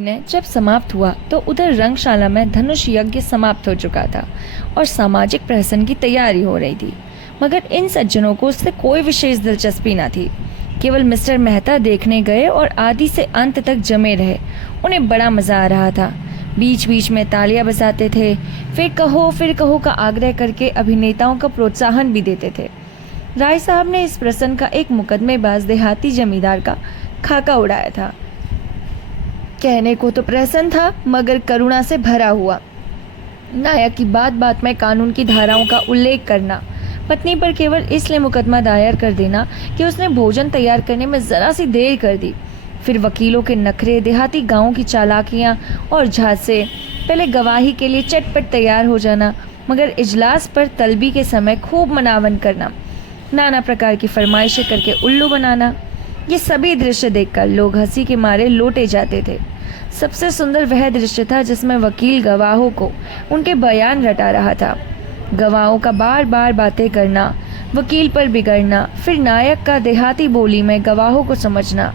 ने जब समाप्त हुआ तो उधर रंगशाला में धनुष यज्ञ समाप्त हो चुका था और सामाजिक प्रहसन की तैयारी हो रही थी। मगर इन सज्जनों को उससे कोई विशेष दिलचस्पी न थी। केवल मिस्टर मेहता देखने गए और आदि से अंत तक जमे रहे। उन्हें बड़ा मजा आ रहा था। बीच बीच में तालियां बजाते थे, फिर कहो का आग्रह करके अभिनेताओं का प्रोत्साहन भी देते थे। राय साहब ने इस प्रसंग का एक मुकदमेबाज देहाती जमींदार का खाका उड़ाया था। कहने को तो प्रसन्न था मगर करुणा से भरा हुआ। नायक की बात बात में कानून की धाराओं का उल्लेख करना, पत्नी पर केवल इसलिए मुकदमा दायर कर देना कि उसने भोजन तैयार करने में जरा सी देर कर दी, फिर वकीलों के नखरे, देहाती गांवों की चालाकियां और झांसे, पहले गवाही के लिए चटपट तैयार हो जाना मगर इजलास पर तलबी के समय खूब मनावन करना, नाना प्रकार की फरमाइशें करके उल्लू बनाना, ये सभी दृश्य देखकर लोग हंसी के मारे लोटे जाते थे। सबसे सुंदर वह दृश्य था जिसमें वकील गवाहों को उनके बयान रटा रहा था। गवाहों का बार बार बातें करना, वकील पर बिगड़ना, फिर नायक का देहाती बोली में गवाहों को समझना,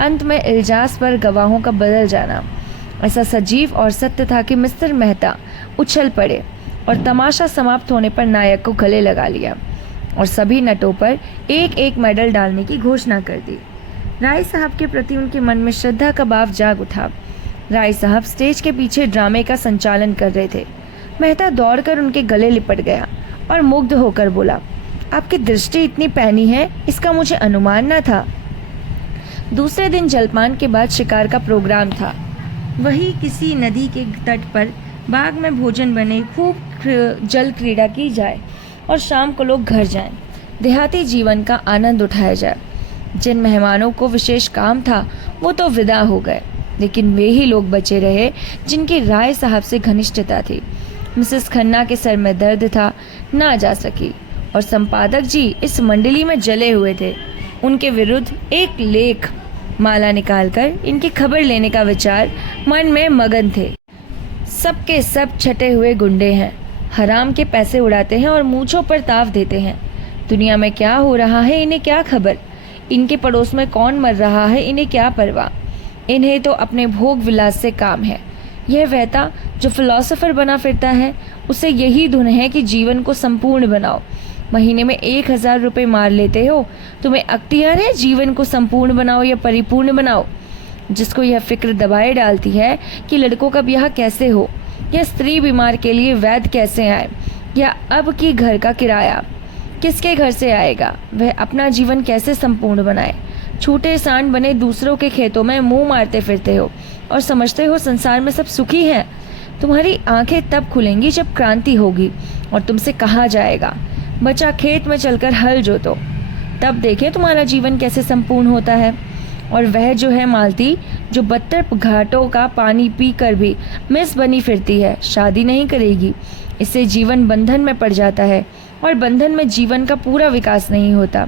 अंत में इल्जास पर गवाहों का बदल जाना। ऐसा सजीव और सत्य था कि मिस्टर मेहता उछल पड़े और तमाशा समाप्त होने पर नायक को गले लगा लिया और सभी नटों पर एक एक मेडल डालने की घोषणा कर दी। राय साहब के प्रति उनके मन में श्रद्धा का भाव जाग उठा। राय साहब स्टेज के पीछे ड्रामे का संचालन कर रहे थे। मेहता दौड़कर उनके गले लिपट गया और मुग्ध होकर बोला, आपकी दृष्टि इतनी पैनी है, इसका मुझे अनुमान न था। दूसरे दिन जलपान के बाद शिकार का प्रोग्राम था। वही किसी नदी के तट पर बाग में भोजन बने, खूब जल क्रीड़ा की जाए और शाम को लोग घर जाएं, देहाती जीवन का आनंद उठाया जाए। जिन मेहमानों को विशेष काम था वो तो विदा हो गए, लेकिन वे ही लोग बचे रहे जिनकी राय साहब से घनिष्ठता थी। मिसेस खन्ना के सर में दर्द था, ना जा सकी, और संपादक जी इस मंडली में जले हुए थे। उनके विरुद्ध एक लेख माला निकालकर इनकी खबर लेने का विचार मन में मगन थे। सबके सब छटे हुए गुंडे हैं, हराम के पैसे उड़ाते हैं और मूंछों पर ताव देते हैं। दुनिया में क्या हो रहा है इन्हें क्या खबर, इनके पड़ोस में कौन मर रहा है इन्हें क्या परवाह। इन्हें तो अपने भोग विलास से काम है। यह वहता जो फिलोसोफर बना फिरता है उसे यही धुन है कि जीवन को संपूर्ण बनाओ। महीने में 1000 रुपये मार लेते हो, तुम्हें अख्तियार है जीवन को संपूर्ण बनाओ या परिपूर्ण बनाओ। जिसको यह फिक्र दबाए डालती है कि लड़कों का ब्याह कैसे हो, या स्त्री बीमार के लिए वैद्य कैसे आए, या अब की घर का किराया किसके घर से आएगा, वह अपना जीवन कैसे संपूर्ण बनाए। छूटे सांड बने दूसरों के खेतों में मुंह मारते फिरते हो और समझते हो संसार में सब सुखी हैं। तुम्हारी आंखें तब खुलेंगी जब क्रांति होगी और तुमसे कहा जाएगा, बच्चा खेत में चलकर हल जोतो। तब देखें तुम्हारा जीवन कैसे संपूर्ण होता है। और वह जो है मालती, जो 72 घाटों का पानी पी कर भी मिस बनी फिरती है, शादी नहीं करेगी। इससे जीवन बंधन में पड़ जाता है और बंधन में जीवन का पूरा विकास नहीं होता।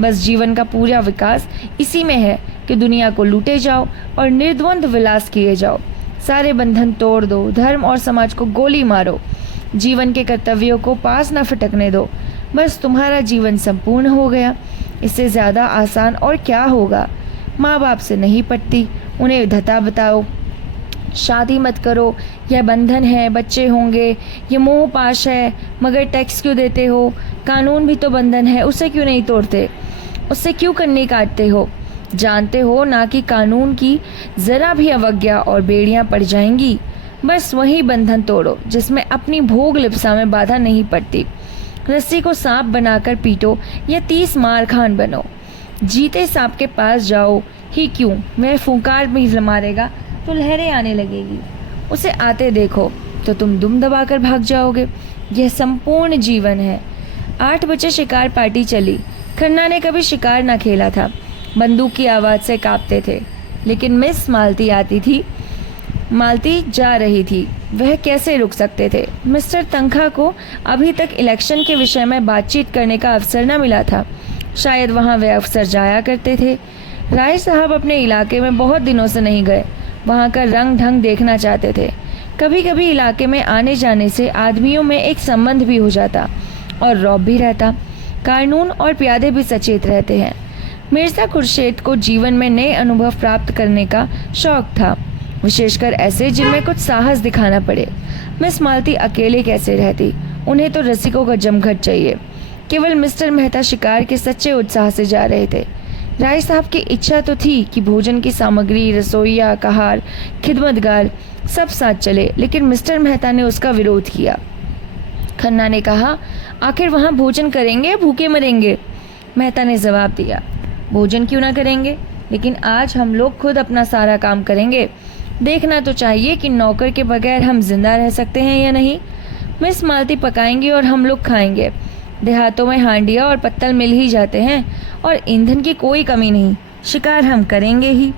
बस जीवन का पूरा विकास इसी में है कि दुनिया को लूटे जाओ और निर्द्वंद विलास किए जाओ। सारे बंधन तोड़ दो, धर्म और समाज को गोली मारो, जीवन के कर्तव्यों को पास न फटकने दो, बस तुम्हारा जीवन संपूर्ण हो गया। इससे ज़्यादा आसान और क्या होगा। माँ बाप से नहीं पटती, उन्हें धता बताओ, शादी मत करो, यह बंधन है, बच्चे होंगे, ये मोह पाश है, मगर टैक्स क्यों देते हो, कानून भी तो बंधन है, उसे क्यों नहीं तोड़ते, उससे क्यों कन्नी काटते हो। जानते हो ना कि कानून की ज़रा भी अवज्ञा और बेड़ियां पड़ जाएंगी। बस वही बंधन तोड़ो जिसमें अपनी भोग लिप्सा में बाधा नहीं पड़ती। रस्सी को सांप बनाकर पीटो या 30 मार खान बनो। जीते सांप के पास जाओ ही क्यों, वह फुंकार भी मारेगा तो लहरें आने लगेगी। उसे आते देखो तो तुम दुम दबाकर भाग जाओगे। यह संपूर्ण जीवन है। 8 बजे शिकार पार्टी चली। खन्ना ने कभी शिकार ना खेला था, बंदूक की आवाज़ से कांपते थे, लेकिन मिस मालती आती थी, मालती जा रही थी, वह कैसे रुक सकते थे। मिस्टर तनखा को अभी तक इलेक्शन के विषय में बातचीत करने का अवसर न मिला था। शायद वहाँ वे अफसर जाया करते थे। राय साहब अपने इलाके में बहुत दिनों से नहीं गए, वहाँ का रंग ढंग देखना चाहते थे। कभी कभी इलाके में आने जाने से आदमियों में एक संबंध भी हो जाता और रौब भी रहता। कानून और प्यादे भी सचेत रहते हैं। मिर्ज़ा खुर्शीद को जीवन में नए अनुभव प्राप्त करने का शौक था। विशेषकर ऐसे जिनमें कुछ साहस दिखाना पड़े। मिस मालती अकेले कैसे रहती? उन्हें तो रसिकों का जमघट चाहिए। केवल मिस्टर मेहता शिकार के सच्चे उत्साह से जा रहे थे। राय साहब की इच्छा तो थी कि भोजन की सामग्री, रसोइया, कहार, खिदमतगार सब साथ चले, लेकिन मिस्टर मेहता ने उसका विरोध किया। खन्ना ने कहा, आखिर वहाँ भोजन करेंगे या भूखे मरेंगे? मेहता ने जवाब दिया, भोजन क्यों ना करेंगे, लेकिन आज हम लोग खुद अपना सारा काम करेंगे। देखना तो चाहिए कि नौकर के बगैर हम जिंदा रह सकते हैं या नहीं। मिस मालती पकाएंगी और हम लोग खाएंगे। देहातों में हांडिया और पत्तल मिल ही जाते हैं और ईंधन की कोई कमी नहीं। शिकार हम करेंगे ही।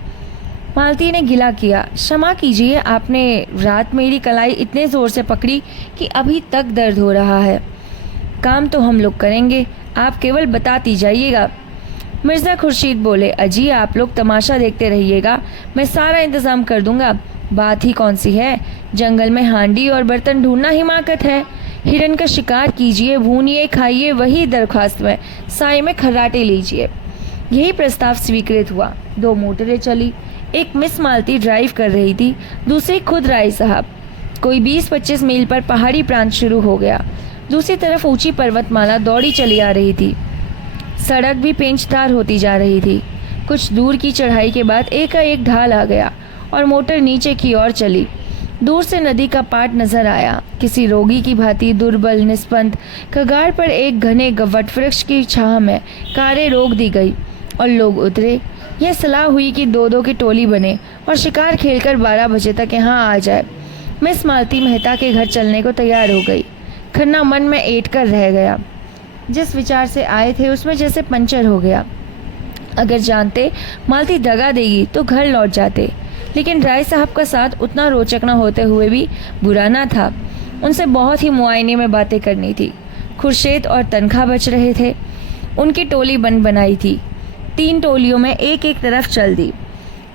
मालती ने गिला किया, क्षमा कीजिए, आपने रात मेरी कलाई इतने जोर से पकड़ी कि अभी तक दर्द हो रहा है। काम तो हम लोग करेंगे, आप केवल बताती जाइएगा। मिर्ज़ा खुर्शीद बोले, अजी आप लोग तमाशा देखते रहिएगा, मैं सारा इंतज़ाम कर दूंगा। बात ही कौन सी है, जंगल में हांडी और बर्तन ढूंढना हिमाकत है। हिरन का शिकार कीजिए, भूनिए, खाइए, वही दरख्वास्त में, साए में खर्राटे लीजिए। यही प्रस्ताव स्वीकृत हुआ। 2 मोटरें चली। एक मिस मालती ड्राइव कर रही थी, दूसरी खुद राय साहब। कोई 20-25 मील पर पहाड़ी प्रांत शुरू हो गया। दूसरी तरफ ऊंची पर्वतमाला दौड़ी चली आ रही थी। सड़क भी पेंचदार होती जा रही थी। कुछ दूर की चढ़ाई के बाद एकाएक ढाल आ गया और मोटर नीचे की ओर चली। दूर से नदी का पाट नजर आया। किसी रोगी की भांति दुर्बल, निस्पंद कगार पर एक घने वटवृक्ष की छाह में कारें रोक दी गई और लोग उतरे। यह सलाह हुई कि 2-2 की टोली बने और शिकार खेलकर 12 बजे तक यहाँ आ जाए। मिस मालती मेहता के घर चलने को तैयार हो गई। खन्ना मन में ऐंठ कर रह गया। जिस विचार से आए थे उसमें जैसे पंचर हो गया। अगर जानते मालती दगा देगी तो घर लौट जाते, लेकिन राय साहब का साथ उतना रोचक न होते हुए भी बुरा ना था। उनसे बहुत ही मुआयने में बातें करनी थी। खुर्शीद और तनख्वाह बच रहे थे। उनकी टोली बन बनाई थी। 3 टोलियों में एक एक तरफ चल दी।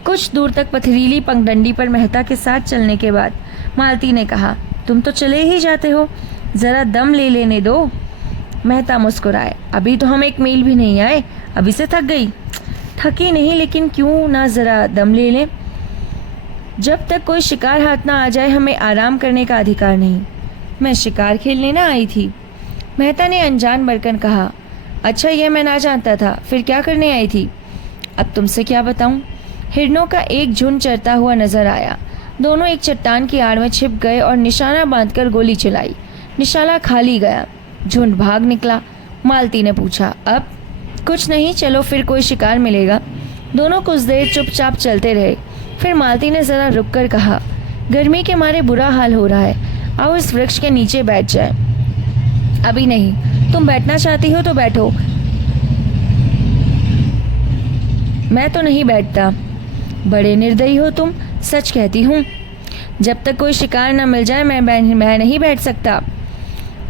कुछ दूर तक पथरीली पगडंडी पर मेहता के साथ चलने के बाद मालती ने कहा, तुम तो चले ही जाते हो, ज़रा दम ले लेने दो। मेहता मुस्कुराए, अभी तो हम 1 मील भी नहीं आए, अभी से थक गई। थकी नहीं, लेकिन क्यों ना ज़रा दम ले लें। जब तक कोई शिकार हाथ ना आ जाए हमें आराम करने का अधिकार नहीं। मैं शिकार खेलने ना आई थी। मेहता ने अनजान बरकन कहा, अच्छा यह मैं ना जानता था, फिर क्या करने आई थी? अब तुमसे क्या बताऊं। हिरणों का एक झुंड चरता हुआ नजर आया। दोनों एक चट्टान की आड़ में छिप गए और निशाना बांधकर गोली चलाई। निशाना खाली गया। झुंड भाग निकला। मालती ने पूछा, अब? कुछ नहीं, चलो फिर कोई शिकार मिलेगा। दोनों कुछ देर चुपचाप चलते रहे। फिर मालती ने ज़रा रुककर कहा, गर्मी के मारे बुरा हाल हो रहा है, आओ इस वृक्ष के नीचे बैठ जाए। अभी नहीं, तुम बैठना चाहती हो तो बैठो। मैं तो नहीं बैठता। बड़े निर्दयी हो तुम, सच कहती हूँ। जब तक कोई शिकार न मिल जाए मैं नहीं बैठ सकता।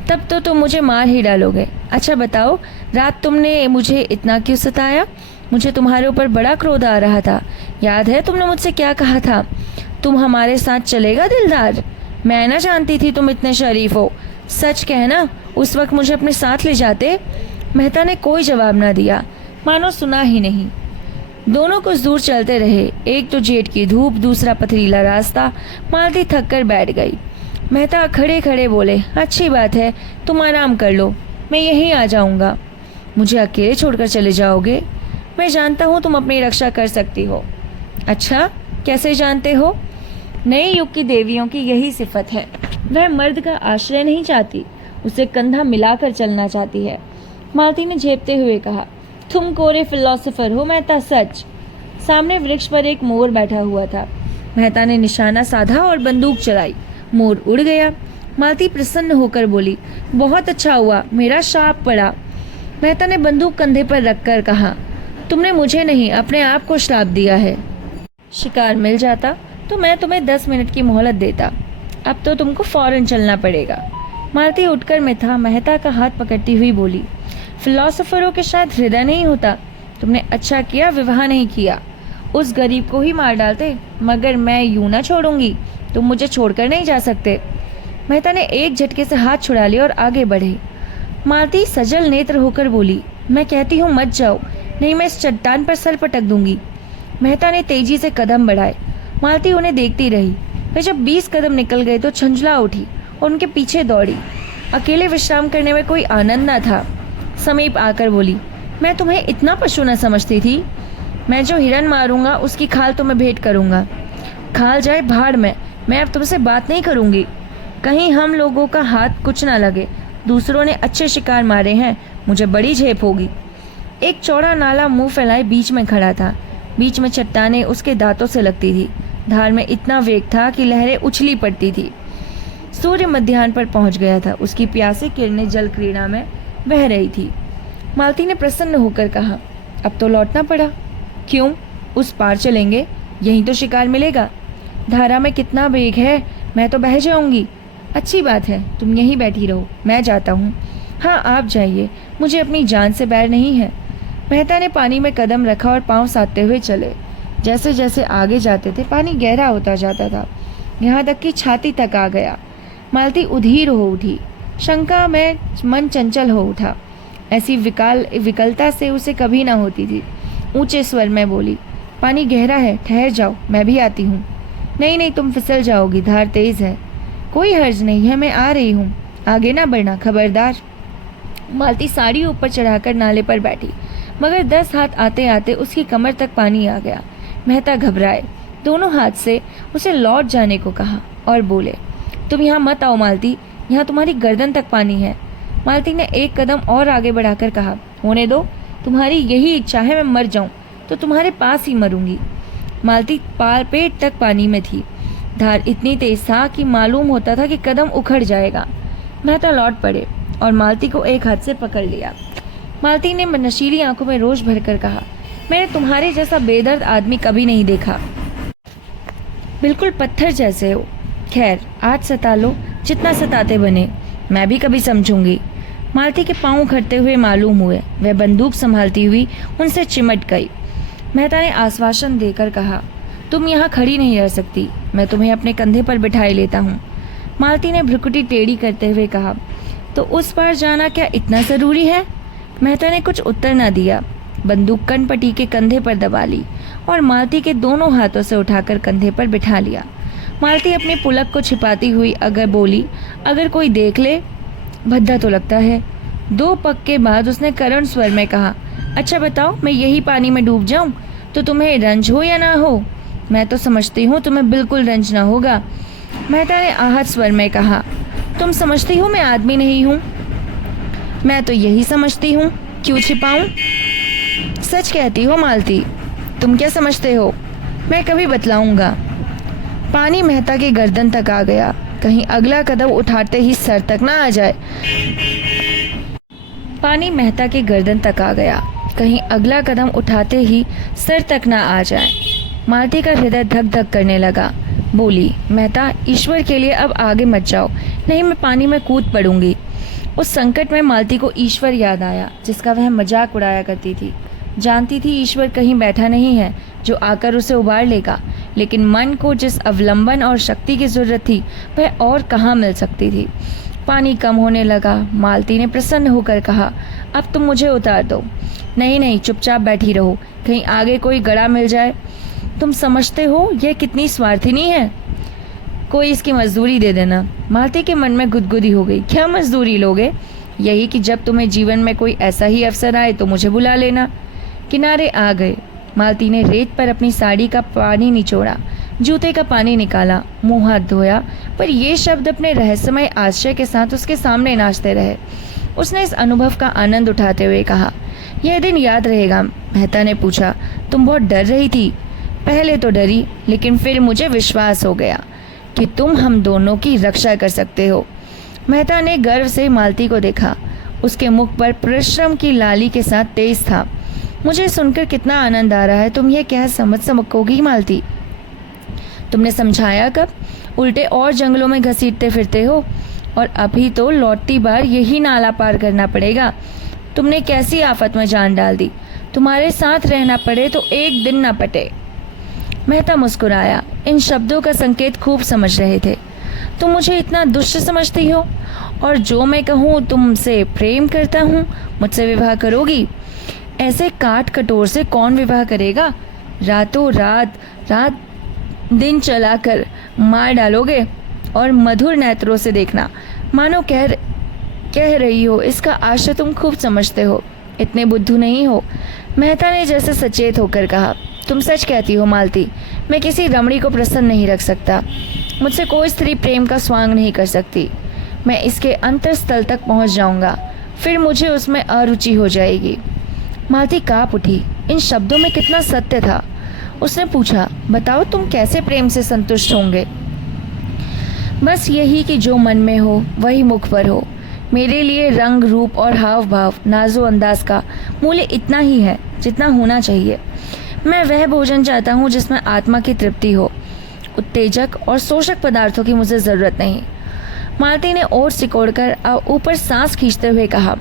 तब तो तुम मुझे मार ही डालोगे। अच्छा बताओ, रात तुमने मुझे इतना क्यों सताया? मुझे तुम्हारे ऊपर बड़ा क्रोध आ रहा था। याद है तुमने मुझसे क्या कहा था? तुम हमारे साथ चलेगा दिलदार? मैं ना जानती थी तुम इतने शरीफ हो। सच कहना, उस वक्त मुझे अपने साथ ले जाते। मेहता ने कोई जवाब ना दिया, मानो सुना ही नहीं। दोनों कुछ दूर चलते रहे। एक तो जेठ की धूप, दूसरा पथरीला रास्ता। मालती थक कर बैठ गई। मेहता खड़े खड़े बोले, अच्छी बात है, तुम आराम कर लो, मैं यहीं आ जाऊंगा। मुझे अकेले छोड़कर चले जाओगे? मैं जानता हूँ तुम अपनी रक्षा कर सकती हो। अच्छा, कैसे जानते हो? नए युग की देवियों की यही सिफत है। वह मर्द का आश्रय नहीं चाहती, उसे कंधा मिलाकर चलना चाहती है। मालती ने झेपते हुए कहा, तुम कोरे फिलोसोफर हो मेहता, सच। सामने वृक्ष पर एक मोर बैठा हुआ था। मेहता ने निशाना साधा और बंदूक चलाई। मोर उड़ गया। मालती प्रसन्न होकर बोली, बहुत अच्छा हुआ, मेरा शाप पड़ा। मेहता ने बंदूक कंधे पर रखकर कहा, तुमने मुझे नहीं अपने आप को श्राप दिया है। शिकार मिल जाता तो मैं तुम्हें 10 मिनट की मोहलत देता। अब तो तुमको फौरन चलना पड़ेगा। मालती उठकर मेहता का हाथ पकड़ती हुई बोली, फिलोसोफरों के साथ हृदय नहीं होता। तुमने अच्छा किया विवाह नहीं किया, उस गरीब को ही मार डालते। मगर मैं यूं ना छोड़ूंगी, तुम मुझे छोड़कर नहीं जा सकते। मेहता ने एक झटके से हाथ छुड़ा लिया और आगे बढ़े। मालती सजल नेत्र होकर बोली, मैं कहती हूँ मत जाओ, नहीं मैं इस चट्टान पर सर पटक दूंगी। मेहता ने तेजी से कदम बढ़ाए। मालती उन्हें देखती रही। वे जब 20 कदम निकल गए तो झंझला उठी और उनके पीछे दौड़ी। अकेले विश्राम करने में कोई आनंद न था। समीप आकर बोली, मैं तुम्हें इतना पशु न समझती थी। मैं जो हिरन मारूंगा उसकी खाल तुम्हें भेंट करूंगा। खाल जाए भाड़ में, मैं अब तुमसे बात नहीं करूंगी। कहीं हम लोगों का हाथ कुछ ना लगे। दूसरों ने अच्छे शिकार मारे हैं, मुझे बड़ी झेप होगी। एक चौड़ा नाला मुंह फैलाए बीच में खड़ा था। बीच में चट्टानें उसके दांतों से लगती थी। धार में इतना वेग था कि लहरें उछली पड़ती थी। सूर्य मध्याह्न पर पहुंच गया था। उसकी प्यासी किरणें जल क्रीड़ा में बह रही थी। मालती ने प्रसन्न होकर कहा, अब तो लौटना पड़ा। क्यों? उस पार चलेंगे, यहीं तो शिकार मिलेगा। धारा में कितना वेग है, मैं तो बह जाऊंगी। अच्छी बात है, तुम यहीं बैठी रहो, मैं जाता हूँ। हाँ, आप जाइए, मुझे अपनी जान से बैर नहीं है। मेहता ने पानी में कदम रखा और पांव साधते हुए चले। जैसे जैसे आगे जाते थे पानी गहरा होता जाता था, यहाँ तक कि छाती तक आ गया। मालती उधीर हो उठी। शंका में मन चंचल हो उठा। ऐसी विकलता से उसे कभी ना होती थी। ऊंचे स्वर में बोली, पानी गहरा है, ठहर जाओ, मैं भी आती हूँ। नहीं नहीं, तुम फिसल जाओगी, धार तेज है। कोई हर्ज नहीं है, मैं आ रही हूँ, आगे ना बढ़ना, खबरदार। मालती साड़ी ऊपर चढ़ाकर नाले पर बैठी, मगर 10 हाथ आते आते उसकी कमर तक पानी आ गया। मेहता घबराए, दोनों हाथ से उसे लौट जाने को कहा और बोले, तुम यहाँ मत आओ मालती, यहाँ तुम्हारी गर्दन तक पानी है। मालती ने एक कदम और आगे बढ़ाकर कहा, होने दो, तुम्हारी यही इच्छा है, मैं मर जाऊं तो तुम्हारे पास ही मरूंगी। मालती पेट तक पानी में थी। धार इतनी तेज था कि मालूम होता था कि कदम उखड़ जाएगा। मेहता लौट पड़े और मालती को एक हाथ से पकड़ लिया। मालती ने नशीली आंखों में रोष भरकर कहा, मैंने तुम्हारे जैसा बेदर्द आदमी कभी नहीं देखा, बिल्कुल पत्थर जैसे हो। खैर, आज सता लो, जितना सताते बने, मैं भी कभी समझूंगी। मालती के पांव उखड़ते हुए मालूम हुए। वह बंदूक संभालती हुई उनसे चिमट गई। मेहता ने आश्वासन देकर कहा, तुम यहाँ खड़ी नहीं रह सकती, मैं तुम्हें अपने कंधे पर बिठाए लेता हूँ। मालती ने भ्रुकुटी टेढ़ी करते हुए कहा, तो उस पार जाना क्या इतना ज़रूरी है? मेहता ने कुछ उत्तर न दिया। बंदूक कनपटी के कंधे पर दबा ली और मालती के दोनों हाथों से उठाकर कंधे पर बिठा लिया। मालती अपनी पुलक को छिपाती हुई अगर कोई देख ले, भद्दा तो लगता है। 2 पग के बाद उसने करुण स्वर में कहा, अच्छा बताओ, मैं यही पानी में डूब जाऊं तो तुम्हें रंज हो या ना हो? मैं तो समझती हूँ तुम्हें बिल्कुल रंज ना होगा। मेहता ने आहत स्वर में कहा, तुम समझती हो मैं आदमी नहीं हूँ? मैं तो यही समझती हूँ, क्यों छिपाऊं? सच कहती हो मालती, तुम क्या समझते हो? मैं कभी बतलाऊंगा। पानी मेहता की गर्दन तक आ गया, कहीं अगला कदम उठाते ही सर तक ना आ जाए। पानी मेहता की गर्दन तक आ गया, कहीं अगला कदम उठाते ही सर तक ना आ जाए। मालती का हृदय धक धक करने लगा। बोली, मेहता, ईश्वर के लिए अब आगे मत जाओ, नहीं मैं पानी में कूद पड़ूंगी। उस संकट में मालती को ईश्वर याद आया, जिसका वह मजाक उड़ाया करती थी। जानती थी ईश्वर कहीं बैठा नहीं है जो आकर उसे उबार लेगा, लेकिन मन को जिस अवलंबन और शक्ति की जरूरत थी वह और कहाँ मिल सकती थी। पानी कम होने लगा। मालती ने प्रसन्न होकर कहा, अब तुम मुझे उतार दो। नहीं नहीं, चुपचाप बैठी रहो, कहीं आगे कोई गड़ा मिल जाए। तुम समझते हो यह कितनी स्वार्थिनी है? कोई इसकी मजदूरी दे देना। मालती के मन में गुदगुदी हो गई। क्या मजदूरी लोगे? यही कि जब तुम्हें जीवन में कोई ऐसा ही अवसर आए तो मुझे बुला लेना। किनारे आ गए। मालती ने रेत पर अपनी साड़ी का पानी निचोड़ा, जूते का पानी निकाला, मुंह हाथ धोया, पर ये शब्द अपने रहस्यमय आश्चर्य के साथ उसके सामने नाचते रहे। उसने इस अनुभव का आनंद उठाते हुए कहा, यह दिन याद रहेगा। मेहता ने पूछा, तुम बहुत डर रही थी? पहले तो डरी, लेकिन फिर मुझे विश्वास हो गया कि तुम हम दोनों की रक्षा कर सकते हो। मेहता ने गर्व से मालती को देखा। उसके मुख पर परिश्रम की लाली के साथ तेज था। मुझे सुनकर कितना आनंद आ रहा है। तुम ये क्या समझ सकोगी मालती? तुमने समझाया कब? उल्टे और जंगलों में घसीटते फिरते हो, और अभी तो लौटती बार यही नाला पार करना पड़ेगा। तुमने कैसी आफत में जान डाल दी। तुम्हारे साथ रहना पड़े तो एक दिन न पटे। मेहता मुस्कुराया। इन शब्दों का संकेत खूब समझ रहे थे। तुम मुझे इतना दुष्ट समझती हो, और जो मैं कहूँ तुमसे प्रेम करता हूँ, मुझसे विवाह करोगी? ऐसे काट कटोर से कौन विवाह करेगा? रातों रात दिन चलाकर मार डालोगे और मधुर नेत्रों से देखना, मानो कह रही हो इसका आशय तुम खूब समझते हो, इतने बुद्धू नहीं हो। मेहता ने जैसे सचेत होकर कहा, तुम सच कहती हो मालती, मैं किसी रमणी को प्रसन्न नहीं रख सकता। मुझसे कोई स्त्री प्रेम का स्वांग नहीं कर सकती। मैं इसके अंतरस्थल तक पहुंच जाऊंगा, फिर मुझे उसमें अरुचि हो जाएगी। मालती काँप उठी। इन शब्दों में कितना सत्य था। उसने पूछा, बताओ तुम कैसे प्रेम से संतुष्ट होंगे? बस यही कि जो मन में हो वही मुख पर हो। मेरे लिए रंग रूप और हाव भाव नाजो अंदाज का मूल्य इतना ही है जितना होना चाहिए। मैं वह भोजन चाहता हूँ जिसमें आत्मा की तृप्ति हो। उत्तेजक और शोषक पदार्थों की मुझे ज़रूरत नहीं। मालती ने ओठ सिकोड़कर ऊपर सांस खींचते हुए कहा,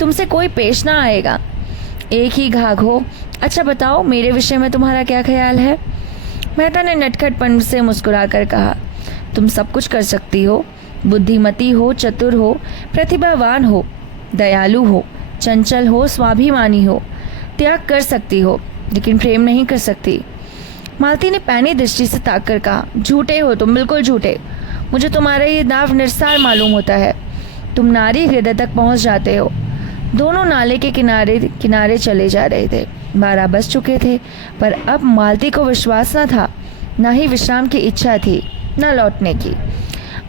तुमसे कोई पेश ना आएगा, एक ही घाघ हो। अच्छा बताओ, मेरे विषय में तुम्हारा क्या ख्याल है? मेहता ने नटखटपन से मुस्कुराकर कहा, तुम सब कुछ कर सकती हो, बुद्धिमती हो, चतुर हो, प्रतिभावान हो, दयालु हो, चंचल हो, स्वाभिमानी हो, त्याग कर सकती हो, लेकिन प्रेम नहीं कर सकती। मालती ने पैनी दृष्टि से ताक कर कहा, झूठे हो तुम, बिल्कुल झूठे। मुझे तुम्हारा ये दाव निस्सार मालूम होता है। तुम नारी हृदय तक पहुंच जाते हो। दोनों नाले के किनारे चले जा रहे थे। 12 बज चुके थे, पर अब मालती को विश्वास न था, न ही विश्राम की इच्छा थी, न लौटने की।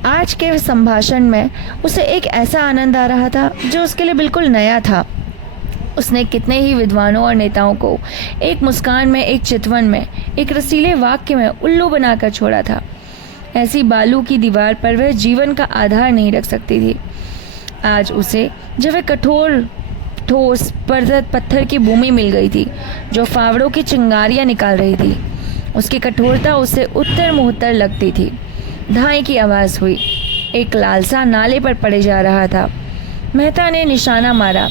आज के संभाषण में उसे एक ऐसा आनंद आ रहा था जो उसके लिए बिल्कुल नया था। उसने कितने ही विद्वानों और नेताओं को एक मुस्कान में, एक चितवन में, एक रसीले वाक्य में उल्लू बनाकर छोड़ा था। ऐसी बालू की दीवार पर वह जीवन का आधार नहीं रख सकती थी। आज उसे जब वह कठोर ठोस परदत पत्थर की भूमि मिल गई थी जो फावड़ों की चिंगारियां निकाल रही थी, उसकी कठोरता उसे उत्तर मुहत्तर लगती थी। धाई की आवाज़ हुई। एक लालसा नाले पर पड़े जा रहा था। मेहता ने निशाना मारा।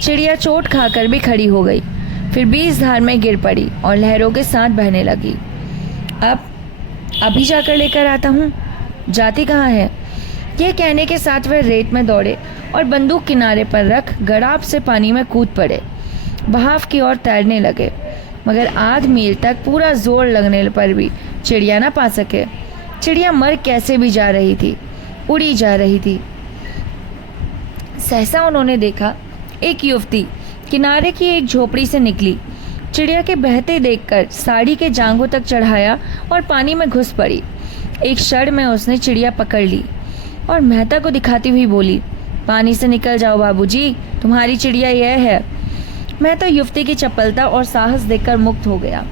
चिड़िया चोट खाकर भी खड़ी हो गई, फिर 20 धार में गिर पड़ी और लहरों के साथ बहने लगी। अभी जाकर लेकर आता हूँ। जाती कहाँ है? यह कहने के साथ वह रेत में दौड़े और बंदूक किनारे पर रख गड़ाप से पानी में कूद पड़े। बहाव की ओर तैरने लगे, मगर आध मील तक पूरा जोर लगने पर भी चिड़िया ना पा सके। चिड़िया मर कैसे भी जा रही थी, उड़ी जा रही थी। सहसा उन्होंने देखा एक युवती किनारे की एक झोपड़ी से निकली। चिड़िया के बहते देखकर साड़ी के जांघों तक चढ़ाया और पानी में घुस पड़ी। एक क्षण में उसने चिड़िया पकड़ ली और मेहता को दिखाती हुई बोली, पानी से निकल जाओ बाबूजी, तुम्हारी चिड़िया यह है। मेहता युवती की चपलता और साहस देखकर मुक्त हो गया।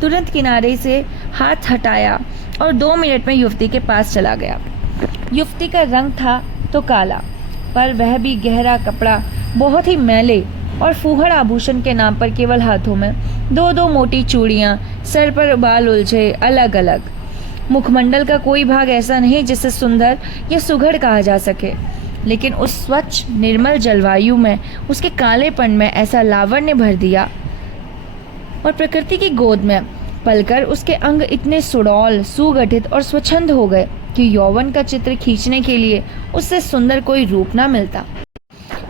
तुरंत किनारे से हाथ हटाया और 2 मिनट में युवती के पास चला गया। युवती का रंग था तो काला, पर वह भी गहरा कपड़ा, बहुत ही मैले और फूहड़ आभूषण के नाम पर केवल हाथों में 2-2 मोटी चूड़ियाँ, सर पर बाल उलझे अलग अलग। मुखमंडल का कोई भाग ऐसा नहीं जिसे सुंदर या सुघड़ कहा जा सके, लेकिन उस स्वच्छ निर्मल जलवायु में, उसके कालेपन में ऐसा लावण्य भर दिया और प्रकृति की गोद में पलकर उसके अंग इतने सुडौल, सुगठित और स्वच्छंद हो गए कि यौवन का चित्र खींचने के लिए उससे सुंदर कोई रूप ना मिलता।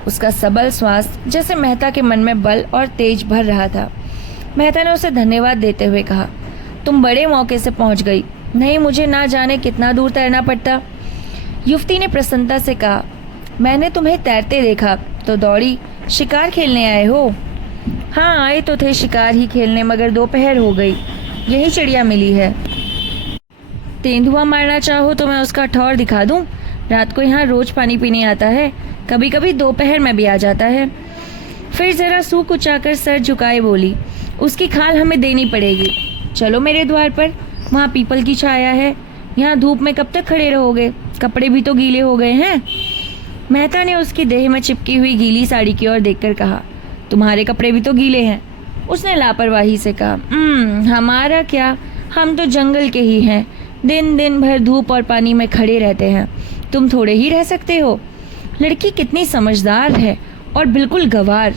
उसका सबल श्वास जैसे मेहता के मन में बल और तेज भर रहा था। मेहता ने उसे धन्यवाद देते हुए कहा, तुम बड़े मौके से पहुंच गई, नहीं मुझे ना जाने कितना दूर तैरना पड़ता। युवती ने प्रसन्नता से कहा, मैंने तुम्हें तैरते देखा तो दौड़ी, शिकार खेलने आए हो? हाँ आए तो थे शिकार ही खेलने, मगर दोपहर हो गई, यही चिड़िया मिली है। तेंदुआ मारना चाहो तो मैं उसका ठौर दिखा दूं। रात को यहाँ रोज पानी पीने आता है, कभी कभी दोपहर में भी आ जाता है। फिर जरा सूख उचाकर सर झुकाए बोली, उसकी खाल हमें देनी पड़ेगी। चलो मेरे द्वार पर, वहाँ पीपल की छाया है। यहाँ धूप में कब तक खड़े रहोगे? कपड़े भी तो गीले हो गए हैं। मेहता ने उसकी देह में चिपकी हुई गीली साड़ी की ओर देखकर कहा, तुम्हारे कपड़े भी तो गीले हैं। उसने लापरवाही से कहा, हमारा क्या, हम तो जंगल के ही हैं, दिन दिन भर धूप और पानी में खड़े रहते हैं, तुम थोड़े ही रह सकते हो। लड़की कितनी समझदार है और बिल्कुल गंवार।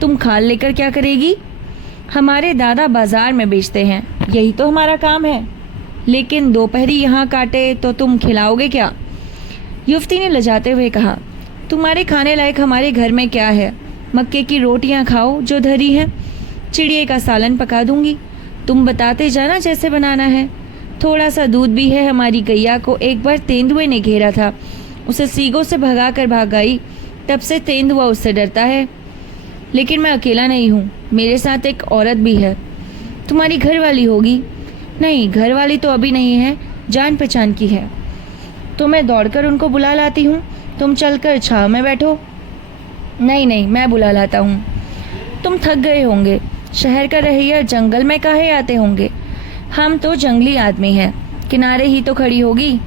तुम खाल लेकर क्या करेगी? हमारे दादा बाजार में बेचते हैं, यही तो हमारा काम है। लेकिन दोपहरी यहाँ काटे तो तुम खिलाओगे क्या? युवती ने लजाते हुए कहा, तुम्हारे खाने लायक हमारे घर में क्या है? मक्के की रोटियाँ खाओ जो धरी हैं, चिड़िए का सालन पका दूंगी, तुम बताते जाना जैसे बनाना है। थोड़ा सा दूध भी है। हमारी गैया को एक बार तेंदुए ने घेरा था, उसे सींगों से भगा कर भाग गई। तब से तेंदुआ उससे डरता है। लेकिन मैं अकेला नहीं हूँ, मेरे साथ एक औरत भी है। तुम्हारी घर वाली होगी? नहीं, घर वाली तो अभी नहीं है, जान पहचान की है। तो मैं दौड़कर उनको बुला लाती हूँ, तुम चलकर छाँव में बैठो। नहीं नहीं, मैं बुला लाता हूँ। तुम थक गए होंगे, शहर का रहिया जंगल में काहे आते होंगे। हम तो जंगली आदमी हैं, किनारे ही तो खड़ी होगी।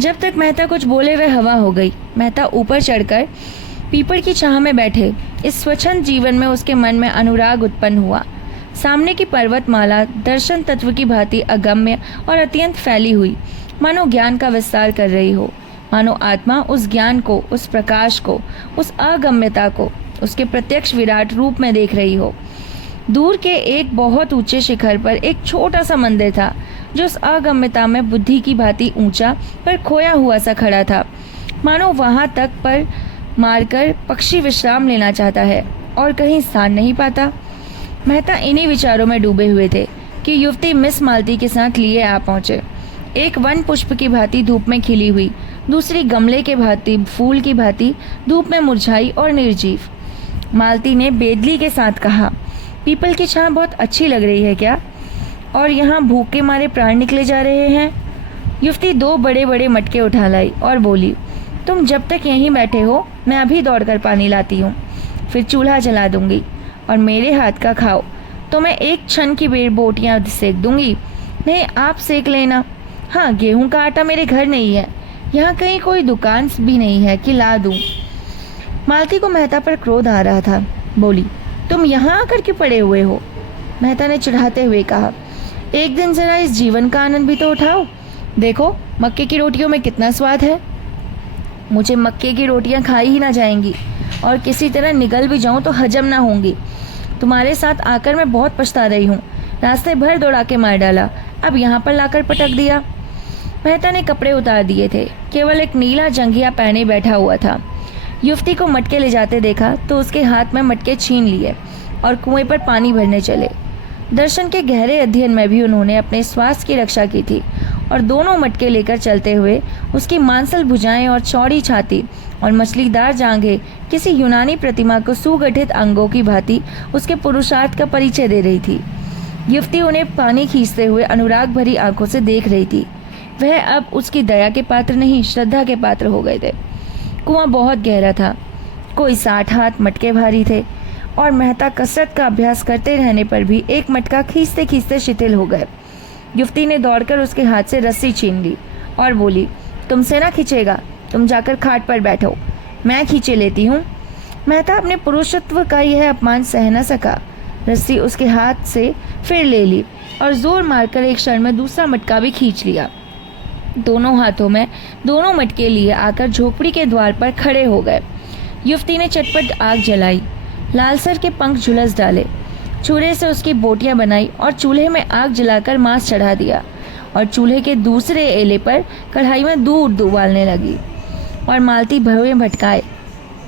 जब तक मेहता कुछ बोले वह हवा हो गई। मेहता ऊपर चढ़कर पीपल की छाह में बैठे। इस स्वच्छंद जीवन में उसके मन में अनुराग उत्पन्न हुआ। सामने की पर्वतमाला दर्शन तत्व की भांति अगम्य और अत्यंत फैली हुई, मानो ज्ञान का विस्तार कर रही हो। मानो आत्मा उस ज्ञान को, उस प्रकाश को, उस अगम्यता को उसके प्रत्यक्ष विराट रूप में देख रही हो। दूर के एक बहुत ऊंचे शिखर पर एक छोटा सा मंदिर था, जो उस अगम्यता में बुद्धि की भांति ऊंचा पर खोया हुआ सा खड़ा था, मानो वहां तक पर मारकर पक्षी विश्राम लेना चाहता है और कहीं स्थान नहीं पाता। मेहता इन्हीं विचारों में डूबे हुए थे कि युवती मिस मालती के साथ लिए आ पहुंचे। एक वन पुष्प की भांति धूप में खिली हुई, दूसरी गमले के भांति फूल की भांति धूप में मुरझाई और निर्जीव। मालती ने बेदली के साथ कहा, पीपल की छां बहुत अच्छी लग रही है क्या? और यहाँ भूख के मारे प्राण निकले जा रहे हैं। युवती 2 बड़े बड़े मटके उठा लाई और बोली, तुम जब तक यहीं बैठे हो मैं अभी दौड़कर पानी लाती हूँ, फिर चूल्हा जला दूंगी और मेरे हाथ का खाओ तो मैं एक क्षण की बोटियाँ सेक दूंगी। नहीं, आप सेक लेना। हाँ, गेहूं का आटा मेरे घर नहीं है, यहाँ कहीं कोई दुकान भी नहीं है कि ला दूं। मालती को मेहता पर क्रोध आ रहा था। बोली, तुम यहाँ आकर क्यों पड़े हुए हो? मेहता ने चिढ़ाते हुए कहा, एक दिन जरा इस जीवन का आनंद भी तो उठाओ। देखो मक्के की रोटियों में कितना स्वाद है। मुझे मक्के की रोटियां खाई ही ना जाएंगी और किसी तरह निगल भी जाऊं तो हजम ना होंगी। तुम्हारे साथ आकर मैं बहुत पछता रही हूँ। रास्ते भर दौड़ा के मार डाला, अब यहाँ पर लाकर पटक दिया। मेहता ने कपड़े उतार दिए थे, केवल एक नीला जंघिया पहने बैठा हुआ था। युवती को मटके ले जाते देखा तो उसके हाथ में मटके छीन लिए और कुएं पर पानी भरने चले। दर्शन के गहरे अध्ययन में भी उन्होंने अपने स्वास्थ्य की रक्षा की थी और दोनों मटके लेकर चलते हुए उसकी मांसल भुजाएं और चौड़ी छाती और मछलीदार जांघें किसी यूनानी प्रतिमा को सुगठित अंगों की भांति उसके पुरुषार्थ का परिचय दे रही थी। युवती उन्हें पानी खींचते हुए अनुराग भरी आंखों से देख रही थी। वह अब उसकी दया के पात्र नहीं, श्रद्धा के पात्र हो गए थे। कुआं बहुत गहरा था, कोई 60 हाथ मटके भारी थे और मेहता कसरत का अभ्यास करते रहने पर भी एक मटका खींचते खींचते शिथिल हो गए। युवती ने दौड़कर उसके हाथ से रस्सी छीन ली और बोली, तुमसे ना खींचेगा, तुम जाकर खाट पर बैठो, मैं खींचे लेती हूँ। मेहता अपने पुरुषत्व का यह अपमान सह न सका। रस्सी उसके हाथ से फिर ले ली और जोर मारकर एक क्षण में दूसरा मटका भी खींच लिया। दोनों हाथों में दोनों मटके लिए आकर झोपड़ी के द्वार पर खड़े हो गए। युवती ने चटपट आग जलाई, लालसर के पंख झुलस डाले, छुरे से उसकी बोटियां बनाई और चूल्हे में आग जलाकर मांस चढ़ा दिया और चूल्हे के दूसरे एले पर कढ़ाई में दूध उबालने लगी। और मालती भवें भटकाए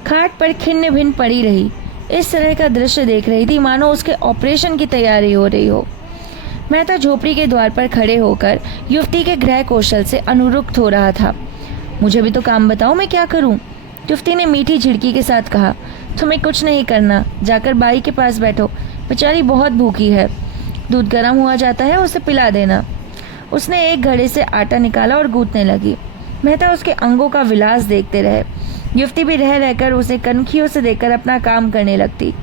खाट पर खिन्न भिन्न पड़ी रही। इस तरह का दृश्य देख रही थी मानो उसके ऑपरेशन की तैयारी हो रही हो। मेहता झोपड़ी के द्वार पर खड़े होकर युवती के गृह कौशल से अनुरुक्त हो रहा था। मुझे भी तो काम बताओ, मैं क्या करूं? युवती ने मीठी झिड़की के साथ कहा, तुम्हें कुछ नहीं करना, जाकर बाई के पास बैठो, बेचारी बहुत भूखी है। दूध गर्म हुआ जाता है, उसे पिला देना। उसने एक घड़े से आटा निकाला और गूंथने लगी। मेहता उसके अंगों का विलास देखते रहे। युवती भी रह रहकर उसे कनखियों से देखकर अपना काम करने लगती।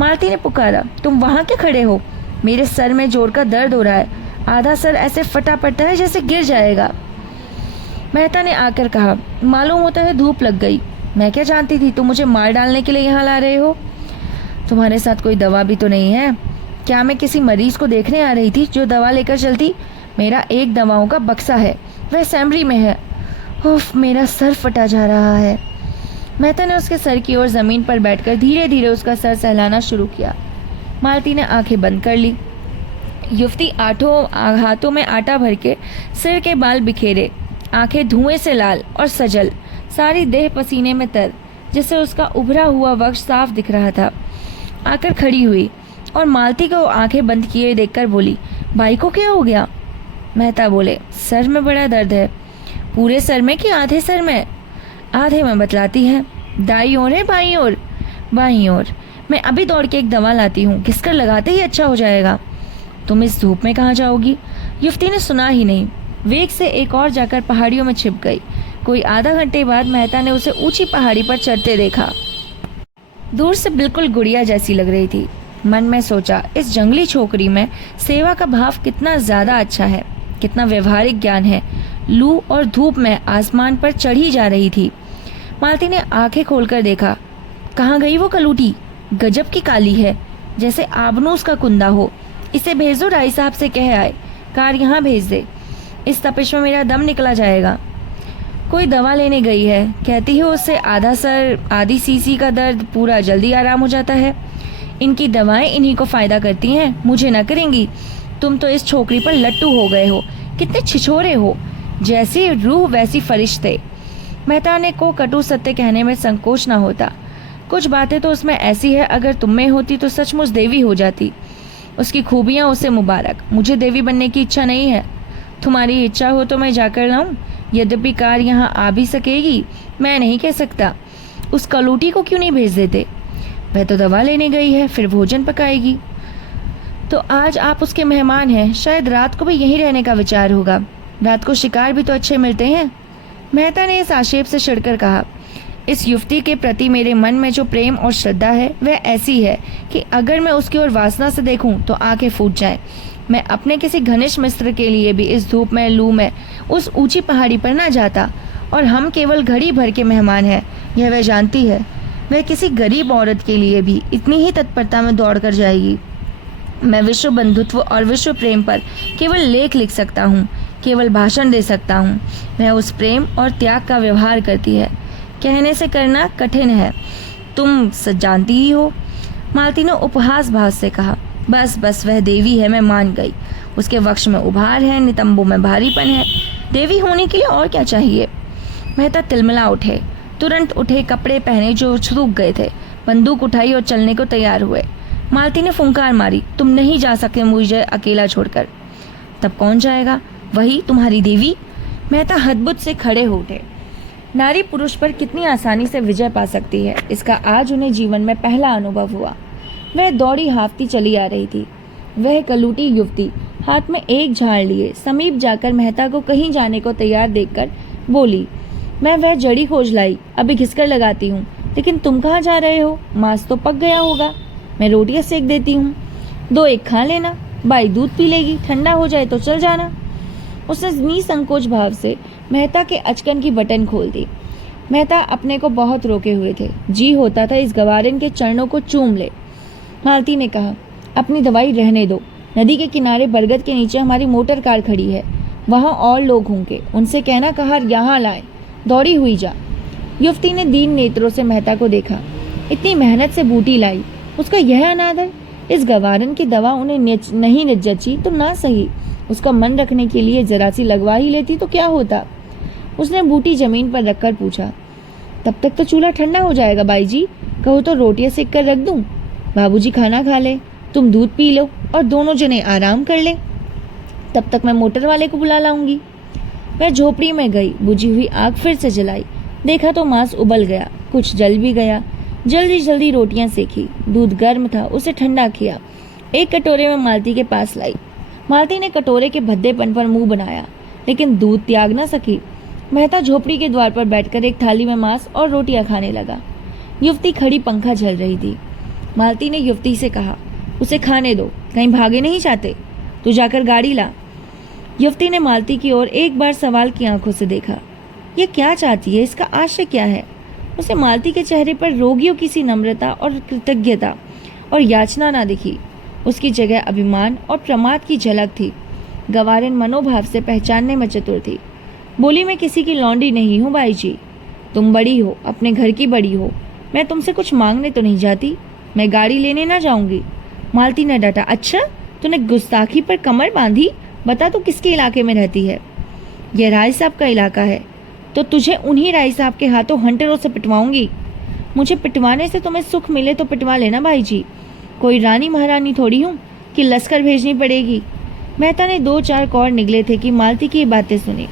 मालती ने पुकारा, तुम वहाँ के खड़े हो? मेरे सर में जोर का दर्द हो रहा है, आधा सर ऐसे फटा पड़ता है जैसे गिर जाएगा। मेहता ने आकर कहा, मालूम होता है धूप लग गई। मैं क्या जानती थी तुम मुझे मार डालने के लिए यहाँ ला रहे हो? तुम्हारे साथ कोई दवा भी तो नहीं है क्या? मैं किसी मरीज को देखने आ रही थी जो दवा लेकर चलती। मेरा एक दवाओं का बक्सा है, वह सैमरी में है। उफ, मेरा सर फटा जा रहा है। मेहता ने उसके सर की ओर जमीन पर बैठकर धीरे धीरे उसका सर सहलाना शुरू किया। मालती ने आंखें बंद कर ली। युवती हाथों में आटा भर के सिर के बाल बिखेरे, आंखें धुएं से लाल और सजल, सारी देह पसीने में तर, जिससे उसका उभरा हुआ वक्ष साफ दिख रहा था, आकर खड़ी हुई और मालती को आंखें बंद किए देखकर बोली, भाई को क्या हो गया? मेहता बोले, सर में बड़ा दर्द है। पूरे सर में कि आधे सर में? आधे में बतलाती है। दाई ओर है बाई ओर? बाई ओर। मैं अभी दौड़ के एक दवा लाती हूँ, घिसकर लगाते ही अच्छा हो जाएगा। तुम इस धूप में कहाँ जाओगी? युवती ने सुना ही नहीं, वेग से एक और जाकर पहाड़ियों में छिप गई। कोई आधा घंटे बाद मेहता ने उसे ऊंची पहाड़ी पर चढ़ते देखा। दूर से बिल्कुल गुड़िया जैसी लग रही थी। मन में सोचा, इस जंगली छोकरी में सेवा का भाव कितना ज्यादा अच्छा है, कितना व्यवहारिक ज्ञान है। लू और धूप में आसमान पर चढ़ी जा रही थी। मालती ने आंखें खोलकर देखा। कहाँ गई वो कलूटी? गजब की काली है, जैसे आबनूस का कुंदा हो। इसे भेज दो, राय साहब से कह आए कार यहाँ भेज दे। इस तपिश में मेरा दम निकला जाएगा। कोई दवा लेने गई है, कहती है उससे आधा सर आधी सीसी का दर्द पूरा जल्दी आराम हो जाता है। इनकी दवाएं इन्हीं को फायदा करती हैं, मुझे न करेंगी। तुम तो इस छोकरी पर लट्टू हो गए हो। कितने छिछोरे हो, जैसी रूह वैसी फरिश्ते। मेहता ने को कटु सत्य कहने में संकोच न होता। कुछ बातें तो उसमें ऐसी है, अगर तुम में होती तो सचमुच देवी हो जाती। उसकी खूबियां उसे मुबारक। मुझे देवी बनने की इच्छा नहीं है। तुम्हारी इच्छा हो तो मैं जाकर लाऊं, यद्यपि कार यहाँ आ भी सकेगी, मैं नहीं कह सकता। उस कलूटी को क्यों नहीं भेज देते? वह तो दवा लेने गई है, फिर भोजन पकाएगी। तो आज आप उसके मेहमान हैं, शायद रात को भी यहीं रहने का विचार होगा। रात को शिकार भी तो अच्छे मिलते हैं। मेहता ने इस आक्षेप से चिढ़कर कहा, इस युवती के प्रति मेरे मन में जो प्रेम और श्रद्धा है वह ऐसी है कि अगर मैं उसकी ओर वासना से देखूं तो आंखें फूट जाएं। मैं अपने किसी घनिष्ठ मित्र के लिए भी इस धूप में लू में उस ऊंची पहाड़ी पर ना जाता, और हम केवल घड़ी भर के मेहमान हैं, यह वह जानती है। वह किसी गरीब औरत के लिए भी इतनी ही तत्परता में दौड़ कर जाएगी। मैं विश्व बंधुत्व और विश्व प्रेम पर केवल लेख लिख सकता हूँ, केवल भाषण दे सकता हूँ। वह उस प्रेम और त्याग का व्यवहार करती है। कहने से करना कठिन है, तुम जानती ही हो। मालती ने उपहास भास से कहा, बस बस, वह देवी है, मैं मान गई। उसके वक्ष में उभार है, नितंबों में भारीपन है। देवी होने के लिए और क्या चाहिए? मेहता तिलमिला उठे, तुरंत उठे, कपड़े पहने जो सूख गए थे, बंदूक उठाई और चलने को तैयार हुए। मालती ने फुंकार मारी, तुम नहीं जा सकते मुझे अकेला छोड़कर। तब कौन जाएगा? वही तुम्हारी देवी। मेहता हदबुद से खड़े हो उठे। नारी पुरुष पर कितनी आसानी से विजय पा सकती है, इसका आज उन्हें जीवन में पहला अनुभव हुआ। वह दौड़ी हाफती चली आ रही थी। वह कलूटी युवती हाथ में एक झाड़ लिए समीप जाकर मेहता को कहीं जाने को तैयार देखकर बोली, मैं वह जड़ी खोज लाई, अभी घिसकर लगाती हूँ। लेकिन तुम कहाँ जा रहे हो? मांस तो पक गया होगा, मैं रोटियां सेक देती हूँ, 2-1 खा लेना। बाई दूध पी लेगी, ठंडा हो जाए तो चल जाना। उसने निसंकोच भाव से मेहता के अचकन की बटन खोल दी। मेहता अपने को बहुत रोके हुए थे, जी होता था इस गवारिन के चरणों को चूम ले। मालती ने कहा, अपनी दवाई रहने दो। नदी के किनारे बरगद के नीचे हमारी मोटर कार खड़ी है, वहाँ और लोग होंगे, उनसे कहना कहा यहाँ लाएं। दौड़ी हुई जा। युवती ने दीन नेत्रों से मेहता को देखा। इतनी मेहनत से बूटी लाई, उसका यह अनादर। इस गवारन की दवा उन्हें नहीं जची तो ना सही, उसका मन रखने के लिए जरा सी लगवा ही लेती तो क्या होता। उसने बूटी जमीन पर रखकर पूछा, तब तक तो चूल्हा ठंडा हो जाएगा बाई जी, कहो तो रोटियां सेक कर रख दूं। बाबूजी खाना खा ले, तुम दूध पी लो और दोनों जने आराम कर ले। तब तक मैं मोटर वाले को बुला लाऊंगी। वह झोपड़ी में गई, बुझी हुई आग फिर से जलाई। देखा तो मांस उबल गया, कुछ जल भी गया। जल्दी जल्दी रोटियां सेकी, दूध गर्म था, उसे ठंडा किया, एक कटोरे में मालती के पास लाई। मालती ने कटोरे के भद्देपन पर मुंह बनाया, लेकिन दूध त्याग न सकी। मेहता झोपड़ी के द्वार पर बैठकर एक थाली में मांस और रोटियां खाने लगा। युवती खड़ी पंखा झल रही थी। मालती ने युवती से कहा, उसे खाने दो, कहीं भागे नहीं चाहते, तू जाकर गाड़ी ला। युवती ने मालती की ओर एक बार सवाल की आंखों से देखा। यह क्या चाहती है, इसका आशय क्या है? उसे मालती के चेहरे पर रोगियों की सी नम्रता और कृतज्ञता और याचना ना दिखी। उसकी जगह अभिमान और प्रमाद की झलक थी। गवारिन मनोभाव से पहचानने में चतुर थी। बोली, मैं किसी की लौंडी नहीं हूँ बाई जी, तुम बड़ी हो, अपने घर की बड़ी हो, मैं तुमसे कुछ मांगने तो नहीं जाती, मैं गाड़ी लेने ना जाऊंगी। मालती ने डांटा, अच्छा तूने गुस्ताखी पर कमर बांधी, बता तू किसके इलाके में रहती है? यह राय साहब का इलाका है, तो तुझे उन्हीं राय साहब के हाथों हंटरों से पिटवाऊंगी। मुझे पिटवाने से तुम्हें सुख मिले तो पिटवा लेना भाई जी, कोई रानी महारानी थोड़ी हूँ कि लश्कर भेजनी पड़ेगी। मेहता ने 2-4 कौर निगले थे कि मालती की ये बातें सुनी।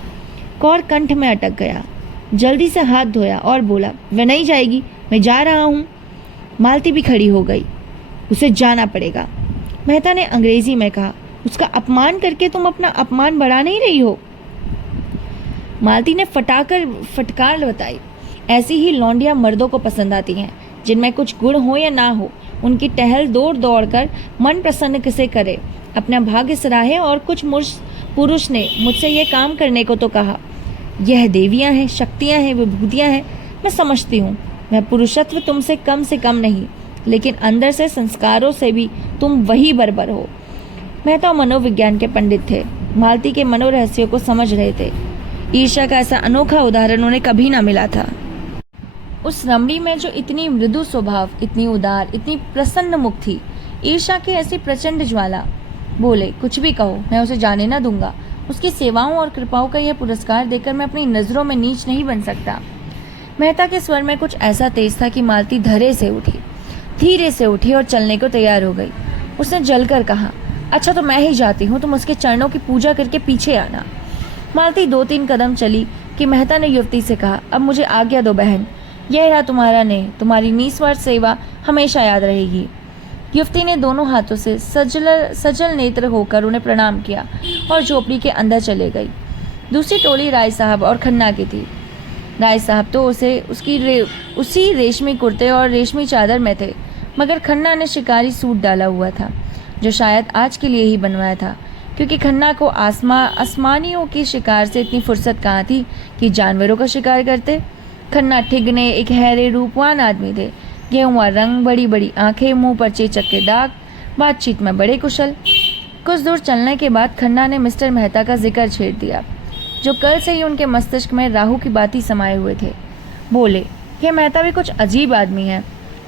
कौर कंठ में अटक गया, जल्दी से हाथ धोया और बोला, वह नहीं जाएगी, मैं जा रहा हूँ। मालती भी खड़ी हो गई। उसे जाना पड़ेगा। मेहता ने अंग्रेजी में कहा, उसका अपमान करके तुम अपना अपमान बढ़ा नहीं रही हो। मालती ने फटकार बताई, ऐसी ही लौंडियां मर्दों को पसंद आती हैं, जिनमें कुछ गुण हो या ना हो, उनकी टहल दौड़ दौड़ कर मन प्रसन्न किसे करे, अपना भाग्य सराहे। और कुछ पुरुष ने मुझसे यह काम करने को तो कहा। यह देवियां हैं, शक्तियां हैं, विभूतियां हैं, मैं समझती हूँ। मैं पुरुषत्व तुमसे कम नहीं, लेकिन अंदर से संस्कारों से भी तुम वही बरबर हो। मेहता मनोविज्ञान के पंडित थे, मालती के मनोरहस्यों को समझ रहे थे। ईर्ष्या का ऐसा अनोखा उदाहरण उन्हें कभी ना मिला था। उस रमणी में जो इतनी मृदु स्वभाव, इतनी उदार, इतनी प्रसन्न मुख थी, ईर्ष्या की ऐसी प्रचंड ज्वाला। बोले, कुछ भी कहो, मैं उसे जाने ना दूंगा। उसकी सेवाओं और कृपाओं का यह पुरस्कार देकर मैं अपनी नजरों में नीच नहीं बन सकता। मेहता के स्वर में कुछ ऐसा तेज था कि मालती धीरे से उठी और चलने को तैयार हो गई। उसने जलकर कहा, अच्छा तो मैं ही जाती हूँ, तुम उसके चरणों की पूजा करके पीछे आना। मालती 2-3 कदम चली कि मेहता ने युवती से कहा, अब मुझे आज्ञा दो बहन, यह रहा तुम्हारा नेह, तुम्हारी निस्वार्थ सेवा हमेशा याद रहेगी। युवती ने दोनों हाथों से सजल नेत्र होकर उन्हें प्रणाम किया और झोपड़ी के अंदर चले गई। दूसरी टोली राय साहब और खन्ना की थी। राय साहब तो उसी रेशमी कुर्ते और रेशमी चादर में थे, मगर खन्ना ने शिकारी सूट डाला हुआ था, जो शायद आज के लिए ही बनवाया था, क्योंकि खन्ना को आसमानियों की शिकार से इतनी फुर्सत कहाँ थी कि जानवरों का शिकार करते। खन्ना ठिगने एक हैरे रूपवान आदमी थे, गेहुआ रंग, बड़ी बड़ी आंखें, मुंह पर चेचक के दाग, बातचीत में बड़े कुशल। कुछ दूर चलने के बाद खन्ना ने मिस्टर मेहता का जिक्र छेड़ दिया, जो कल से ही उनके मस्तिष्क में राहु की बाती समाये हुए थे। बोले, यह मेहता भी कुछ अजीब आदमी है,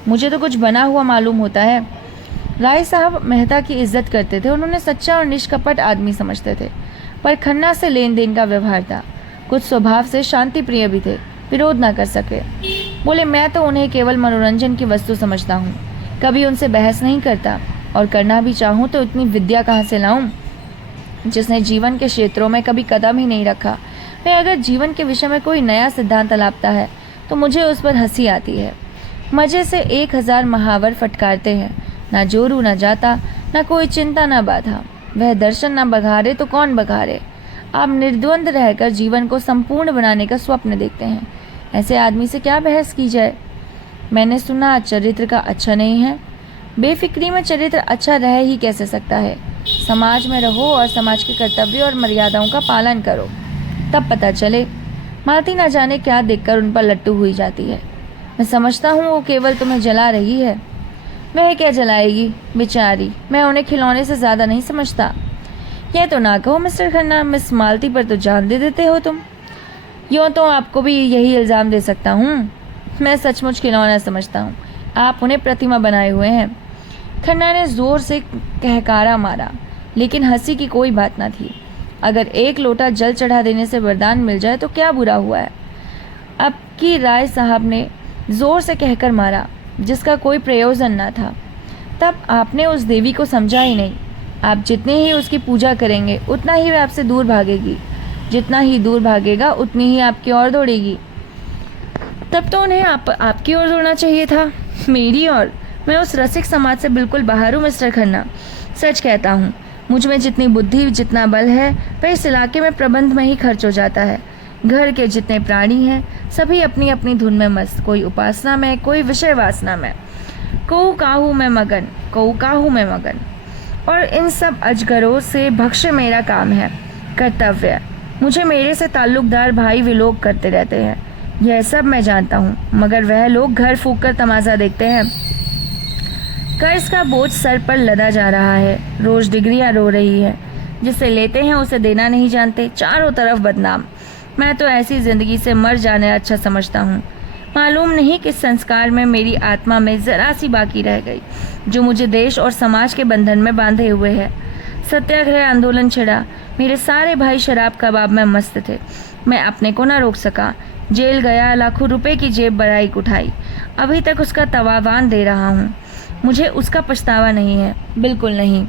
मुझे तो कुछ बना हुआ मालूम होता है। राय साहब मेहता की इज्जत करते थे, उन्होंने सच्चा और निष्कपट आदमी समझते थे, पर खन्ना से लेन देन का व्यवहार था। कुछ स्वभाव से शांति प्रिय भी थे, विरोध ना कर सके। बोले, मैं तो उन्हें केवल मनोरंजन की वस्तु समझता हूँ, कभी उनसे बहस नहीं करता, और करना भी चाहूँ तो इतनी विद्या कहाँ से लाऊं, जिसने जीवन के क्षेत्रों में कभी कदम ही नहीं रखा। मैं अगर जीवन के विषय में कोई नया सिद्धांत लाता है तो मुझे उस पर हंसी आती है। मजे से 1000 महावर फटकारते हैं, ना जोरू ना जाता, ना कोई चिंता ना बाधा। वह दर्शन ना बघारे तो कौन बघारे। आप निर्द्वंद रहकर जीवन को संपूर्ण बनाने का स्वप्न देखते हैं, ऐसे आदमी से क्या बहस की जाए। मैंने सुना चरित्र का अच्छा नहीं है। बेफिक्री में चरित्र अच्छा रह ही कैसे सकता है। समाज में रहो और समाज के कर्तव्य और मर्यादाओं का पालन करो, तब पता चले। मालती ना जाने क्या देखकर उन पर लट्टू हुई जाती है। मैं समझता हूँ वो केवल तुम्हें जला रही है। वह क्या जलाएगी बेचारी, मैं उन्हें खिलौने से ज़्यादा नहीं समझता। यह तो ना कहो मिस्टर खन्ना, मिस मालती पर तो जान दे देते हो तुम। यूँ तो आपको भी यही इल्ज़ाम दे सकता हूँ। मैं सचमुच खिलौना समझता हूँ, आप उन्हें प्रतिमा बनाए हुए हैं। खन्ना ने ज़ोर से कहकारा मारा, लेकिन हंसी की कोई बात ना थी। अगर 1 लोटा जल चढ़ा देने से वरदान मिल जाए तो क्या बुरा हुआ है। अब की राय साहब ने ज़ोर से कहकर मारा, जिसका कोई प्रयोजन ना था। तब आपने उस देवी को समझा ही नहीं। आप जितनी ही उसकी पूजा करेंगे उतना ही वह आपसे दूर भागेगी, जितना ही दूर भागेगा उतनी ही आपकी ओर दौड़ेगी। तब तो उन्हें आपकी ओर दौड़ना चाहिए था, मेरी ओर। मैं उस रसिक समाज से बिल्कुल बाहर हूँ मिस्टर खन्ना। सच कहता हूँ, मुझ में जितनी बुद्धि, जितना बल है, वह इस इलाके में प्रबंध में ही खर्च हो जाता है। घर के जितने प्राणी हैं, सभी अपनी अपनी धुन में मस्त, कोई उपासना में, कोई विषय वासना में, कोऊ काहू में मगन। और इन सब अजगरों से भक्ष्य मेरा काम है, कर्तव्य। मुझे मेरे से ताल्लुकदार भाई विलोक करते रहते हैं, यह सब मैं जानता हूँ, मगर वह लोग घर फूंक कर तमाशा देखते हैं। कर्ज का बोझ सर पर लदा जा रहा है, रोज डिग्रियाँ रो रही है, जिसे लेते हैं उसे देना नहीं जानते, चारों तरफ बदनाम। मैं तो ऐसी जिंदगी से मर जाने अच्छा समझता हूँ। मालूम नहीं किस संस्कार में मेरी आत्मा में जरा सी बाकी रह गई, जो मुझे देश और समाज के बंधन में बांधे हुए है। सत्याग्रह आंदोलन छिड़ा, मेरे सारे भाई शराब कबाब में मस्त थे, मैं अपने को ना रोक सका। जेल गया, लाखों रुपए की जेब बराई उठाई, अभी तक उसका तवावान दे रहा हूँ। मुझे उसका पछतावा नहीं है, बिल्कुल नहीं।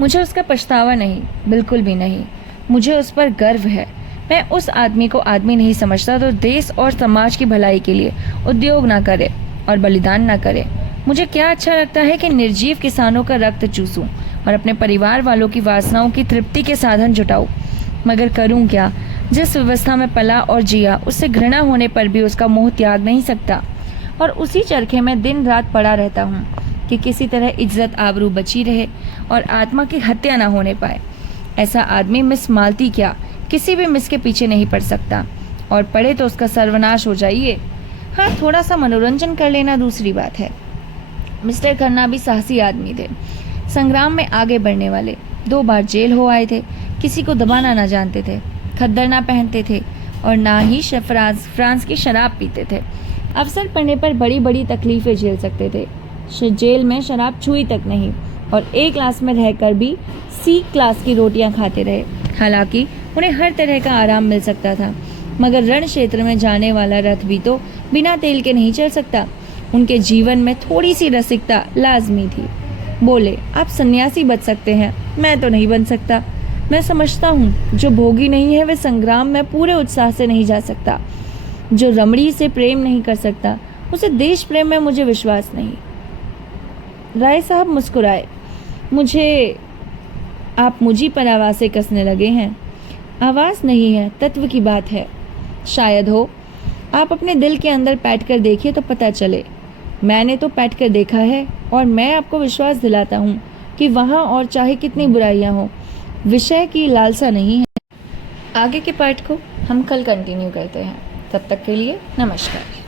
मुझे उसका पछतावा नहीं, बिल्कुल भी नहीं। मुझे उस पर गर्व है। मैं उस आदमी को आदमी नहीं समझता तो देश और समाज की भलाई के लिए उद्योग ना करे और बलिदान ना करे। मुझे क्या अच्छा लगता है कि निर्जीव किसानों का रक्त चूसूं और अपने परिवार वालों की वासनाओं की तृप्ति के साधन जुटाऊं। मगर करूं क्या? जिस व्यवस्था में पला और जिया, उससे घृणा होने पर भी उसका मोह त्याग नहीं सकता और उसी चरखे में दिन रात पड़ा रहता हूँ कि किसी तरह इज्जत आबरू बची रहे और आत्मा की हत्या ना होने पाए। ऐसा आदमी मिस मालती क्या, किसी भी मिस के पीछे नहीं पड़ सकता, और पड़े तो उसका सर्वनाश हो जाइए। हाँ, थोड़ा सा मनोरंजन कर लेना दूसरी बात है। मिस्टर खन्ना भी साहसी आदमी थे, संग्राम में आगे बढ़ने वाले। 2 बार जेल हो आए थे, किसी को दबाना ना जानते थे, खद्दर ना पहनते थे और ना ही फ्रांस की शराब पीते थे। अवसर पड़ने पर बड़ी बड़ी तकलीफें झेल सकते थे। जेल में शराब छुई तक नहीं और A क्लास में रहकर भी C क्लास की रोटियां खाते रहे। हालांकि उन्हें हर तरह का आराम मिल सकता था, मगर रण क्षेत्र में जाने वाला रथ भी तो बिना तेल के नहीं चल सकता। उनके जीवन में थोड़ी सी रसिकता लाजमी थी। बोले, आप सन्यासी बच सकते हैं, मैं तो नहीं बन सकता। मैं समझता हूँ जो भोगी नहीं है वह संग्राम में पूरे उत्साह से नहीं जा सकता। जो रमणी से प्रेम नहीं कर सकता उसे देश प्रेम में मुझे विश्वास नहीं। राय साहब मुस्कुराए। आप मुझी पर आवाज़ें कसने लगे हैं। आवाज़ नहीं है, तत्व की बात है। शायद हो। आप अपने दिल के अंदर पैठ कर देखिए तो पता चले। मैंने तो पैठ कर देखा है और मैं आपको विश्वास दिलाता हूँ कि वहाँ और चाहे कितनी बुराइयाँ हों, विषय की लालसा नहीं है। आगे के पार्ट को हम कल कंटिन्यू करते हैं। तब तक के लिए नमस्कार।